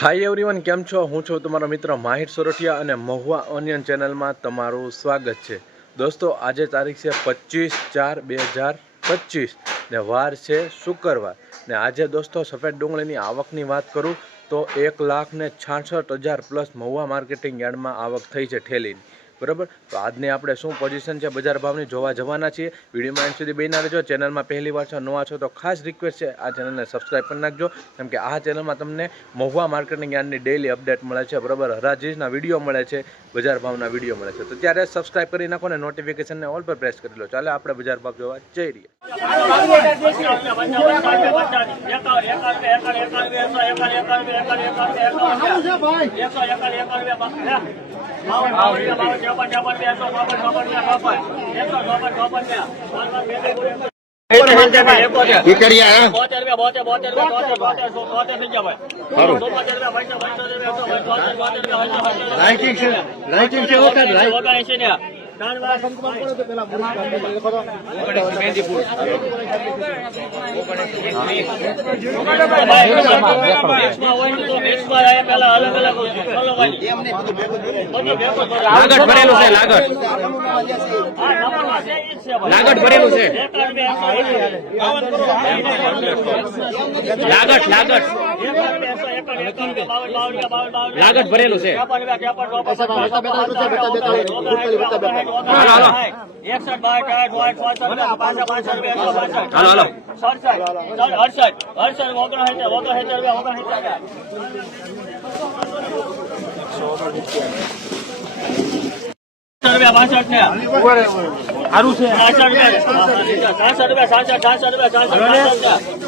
Hi everyone કેમ છો? હું છું તમારો મિત્ર માહિર સોરઠિયા અને મહુવા ઓનિયન ચેનલમાં તમારું સ્વાગત છે. દોસ્તો, આજે તારીખ છે પચીસ ચાર બે હજાર પચીસ ને વાર છે શુક્રવાર. ને આજે દોસ્તો, સફેદ ડુંગળીની આવકની વાત કરું તો એક લાખ ને છાસઠ હજાર પ્લસ મહુવા માર્કેટિંગ યાર્ડમાં આવક થઈ છે ઠેલીની. બરાબર? તો આજની આપણે શું પોઝિશન છે? બજાર ભાવની જોવા જવાના છીએ. વિડીયોમાં એન્ડ સુધી બેના રહેજો ચેનલમાં પહેલી વાર છો, નવા છો, તો ખાસ રિક્વેસ્ટ છે, આ ચેનલને સબસ્ક્રાઈબ કરી નાખજો. કેમ કે આ ચેનલમાં તમને મહુવા માર્કેટિંગ યાર્ડની ડેલી અપડેટ મળે છે, બરાબર? હરાજીના વીડિયો મળે છે, બજાર ભાવના વીડિયો મળે છે. તો ત્યારે સબસ્ક્રાઈબ કરી નાખો ને નોટિફિકેશનને ઓલ પર પ્રેસ કરી લો. ચાલે, આપણે બજાર ભાવ જોવા જઈ કીકરિયા લાઇટિંગ છે લાઇટિંગ છે લાગટ ભરેલું છે લાગટ લાગટ ભરેલું છે લાગટ લાગટ લાગટ ભરેલું છે એકસઠ રૂપિયા હાલો. હાલો. અડસઠ અડસઠ ઓગણસિત્તેર ઓગણસિત્તેર રૂપિયા ઓગણસિત્તેર રૂપિયા બાસઠ રૂપિયા સાસઠ રૂપિયા સાસઠ રૂપિયા સાસઠ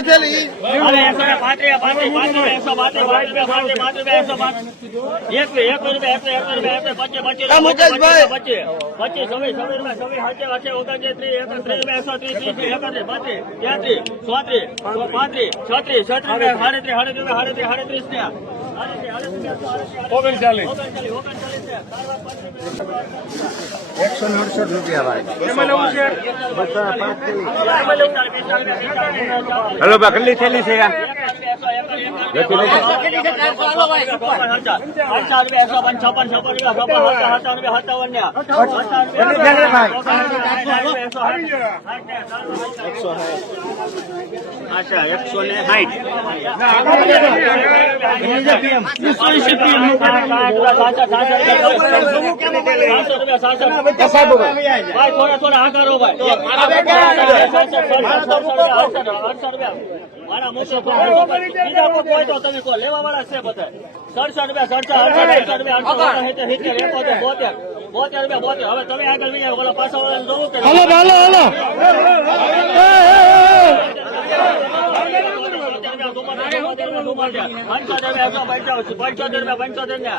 પાંત્રીસ એકસો પાંત્રીસ પાંત્રીસ પાંત્રીસ પાંત્રીસ એકસો પાંત્રીસ એક એક રૂપિયા એક એક રૂપિયા હલો બા કેટલી થેલી છે આ? અચ્છા એકસો ને ભાઈ થોડા થોડા આ કરો ભાઈ મારા મોટો બીજા કોઈ હોય તો તમે કહો લેવા વાળા છે બધા સડસઠ રૂપિયા સડસઠ અડસઠ રૂપિયા બોતેર બોતેર રૂપિયા બોતેર હવે તમે આગળ બીજા ઓલા પાછા વાળાને જોવું કે હાલો હાલો હાલો પંચોતેર પંચોતેર ને